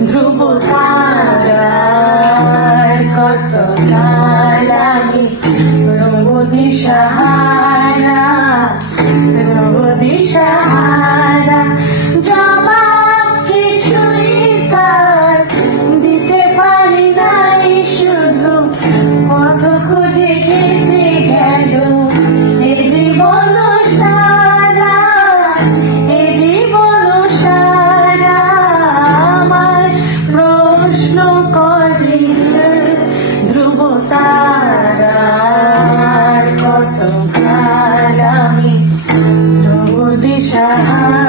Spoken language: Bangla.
ধ্রুব কত কাল আমি রঙ্গ দিশাহারা কদিনের ধ্রুব কত কাল আমি দুদিশাহার